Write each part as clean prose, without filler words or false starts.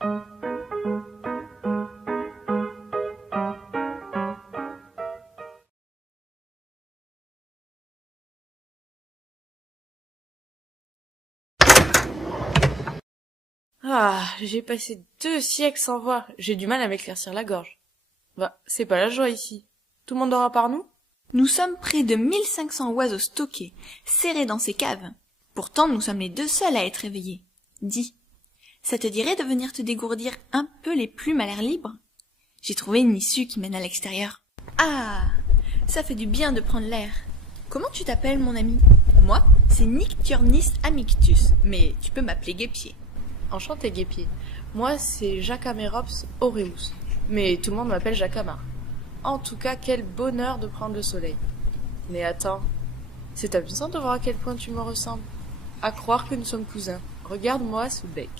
Ah, j'ai passé 2 siècles sans voir. J'ai du mal à m'éclaircir la gorge. Bah, c'est pas la joie ici. Tout le monde dort à part nous? Nous sommes près de 1500 oiseaux stockés, serrés dans ces caves. Pourtant, nous sommes les 2 seuls à être éveillés. Dis, ça te dirait de venir te dégourdir un peu les plumes à l'air libre? J'ai trouvé une issue qui mène à l'extérieur. Ah, ça fait du bien de prendre l'air. Comment tu t'appelles, mon ami? Moi, c'est Nyctiornis amictus, mais tu peux m'appeler Guépier. Enchanté, Guépier. Moi, c'est Jacamerops aureus. Mais tout le monde m'appelle Jacamar. En tout cas, quel bonheur de prendre le soleil. Mais attends, c'est amusant de voir à quel point tu me ressembles. À croire que nous sommes cousins. Regarde-moi ce bec.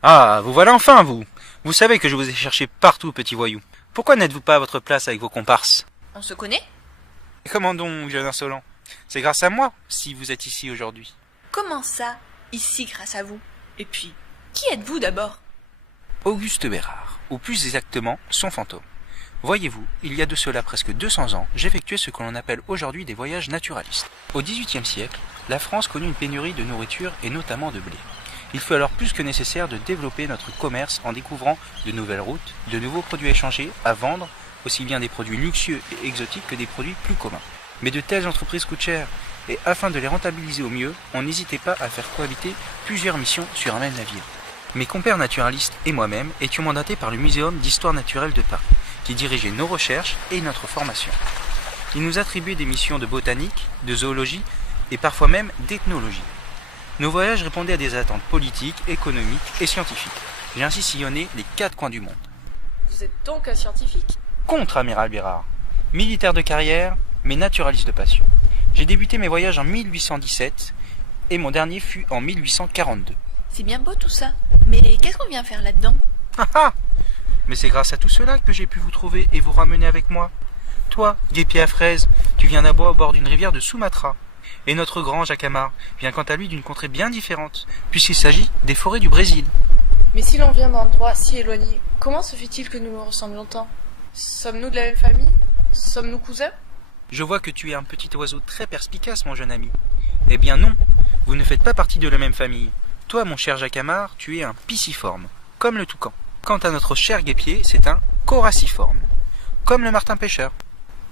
Ah, vous voilà enfin, vous. Vous savez que je vous ai cherché partout, petit voyou. Pourquoi n'êtes-vous pas à votre place avec vos comparses? On se connaît? Comment donc, jeune insolent? C'est grâce à moi si vous êtes ici aujourd'hui. Comment ça, ici grâce à vous? Et puis, qui êtes-vous d'abord? Auguste Bérard, ou plus exactement, son fantôme. Voyez-vous, il y a de cela presque 200 ans, j'effectuais ce que l'on appelle aujourd'hui des voyages naturalistes. Au XVIIIe siècle, la France connut une pénurie de nourriture et notamment de blé. Il fut alors plus que nécessaire de développer notre commerce en découvrant de nouvelles routes, de nouveaux produits échangés à vendre, aussi bien des produits luxueux et exotiques que des produits plus communs. Mais de telles entreprises coûtent cher, et afin de les rentabiliser au mieux, on n'hésitait pas à faire cohabiter plusieurs missions sur un même navire. Mes compères naturalistes et moi-même étions mandatés par le Muséum d'histoire naturelle de Paris, qui dirigeait nos recherches et notre formation. Il nous attribuait des missions de botanique, de zoologie et parfois même d'ethnologie. Nos voyages répondaient à des attentes politiques, économiques et scientifiques. J'ai ainsi sillonné les 4 coins du monde. Vous êtes donc un scientifique? Contre-amiral Bérard, militaire de carrière, mais naturaliste de passion. J'ai débuté mes voyages en 1817 et mon dernier fut en 1842. C'est bien beau tout ça, mais qu'est-ce qu'on vient faire là-dedans? Ah ah! Mais c'est grâce à tout cela que j'ai pu vous trouver et vous ramener avec moi. Toi, Guépier à fraise, tu viens d'abord au bord d'une rivière de Sumatra. Et notre grand Jacamar vient quant à lui d'une contrée bien différente, puisqu'il s'agit des forêts du Brésil. Mais si l'on vient d'endroits si éloignés, comment se fait-il que nous nous ressemblons tant? Sommes-nous de la même famille? Sommes-nous cousins? Je vois que tu es un petit oiseau très perspicace, mon jeune ami. Eh bien non, vous ne faites pas partie de la même famille. Toi, mon cher Jacamar, tu es un pisciforme, comme le toucan. Quant à notre cher Guépier, c'est un coraciforme, comme le martin pêcheur.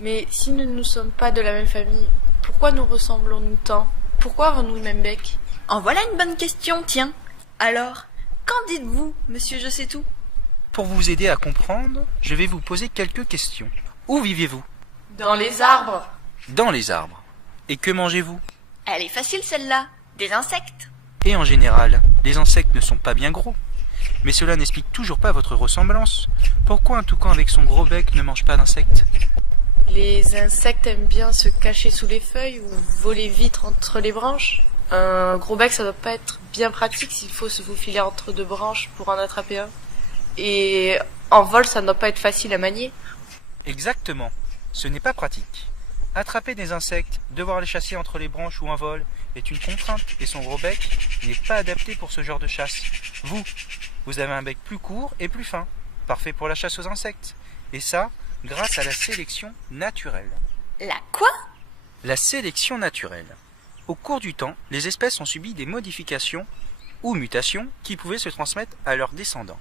Mais si nous ne sommes pas de la même famille, pourquoi nous ressemblons-nous tant? Pourquoi avons-nous le même bec? En voilà une bonne question, tiens. Alors, qu'en dites-vous, monsieur je sais tout? Pour vous aider à comprendre, je vais vous poser quelques questions. Où vivez-vous? Dans les arbres. Dans les arbres. Et que mangez-vous? Elle est facile celle-là, des insectes. Et en général, les insectes ne sont pas bien gros. Mais cela n'explique toujours pas votre ressemblance. Pourquoi un toucan avec son gros bec ne mange pas d'insectes? Les insectes aiment bien se cacher sous les feuilles ou voler vite entre les branches. Un gros bec, ça doit pas être bien pratique s'il faut se faufiler entre 2 branches pour en attraper un. Et en vol, ça ne doit pas être facile à manier. Exactement. Ce n'est pas pratique. Attraper des insectes, devoir les chasser entre les branches ou en vol est une contrainte et son gros bec n'est pas adapté pour ce genre de chasse. Vous avez un bec plus court et plus fin, parfait pour la chasse aux insectes. Et ça, grâce à la sélection naturelle. La quoi? La sélection naturelle. Au cours du temps, les espèces ont subi des modifications ou mutations qui pouvaient se transmettre à leurs descendants.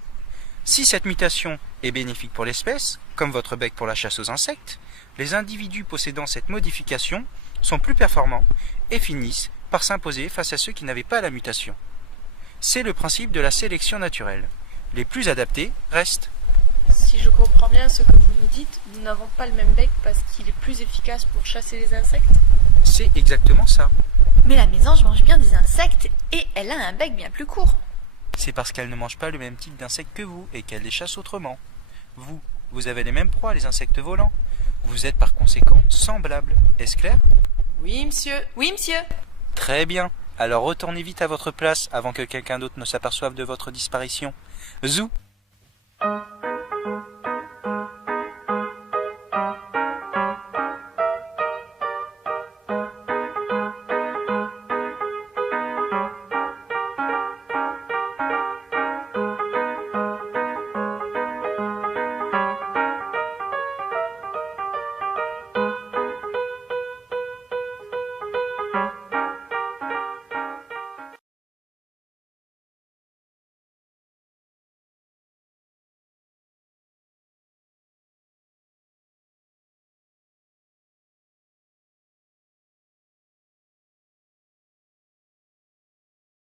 Si cette mutation est bénéfique pour l'espèce, comme votre bec pour la chasse aux insectes, les individus possédant cette modification sont plus performants et finissent par s'imposer face à ceux qui n'avaient pas la mutation. C'est le principe de la sélection naturelle. Les plus adaptés restent. Si je comprends bien ce que vous nous dites, nous n'avons pas le même bec parce qu'il est plus efficace pour chasser les insectes? C'est exactement ça. Mais la mésange mange bien des insectes et elle a un bec bien plus court. C'est parce qu'elle ne mange pas le même type d'insectes que vous et qu'elle les chasse autrement. Vous avez les mêmes proies, les insectes volants. Vous êtes par conséquent semblables. Est-ce clair? Oui, monsieur. Oui, monsieur. Très bien. Alors retournez vite à votre place avant que quelqu'un d'autre ne s'aperçoive de votre disparition. Zou!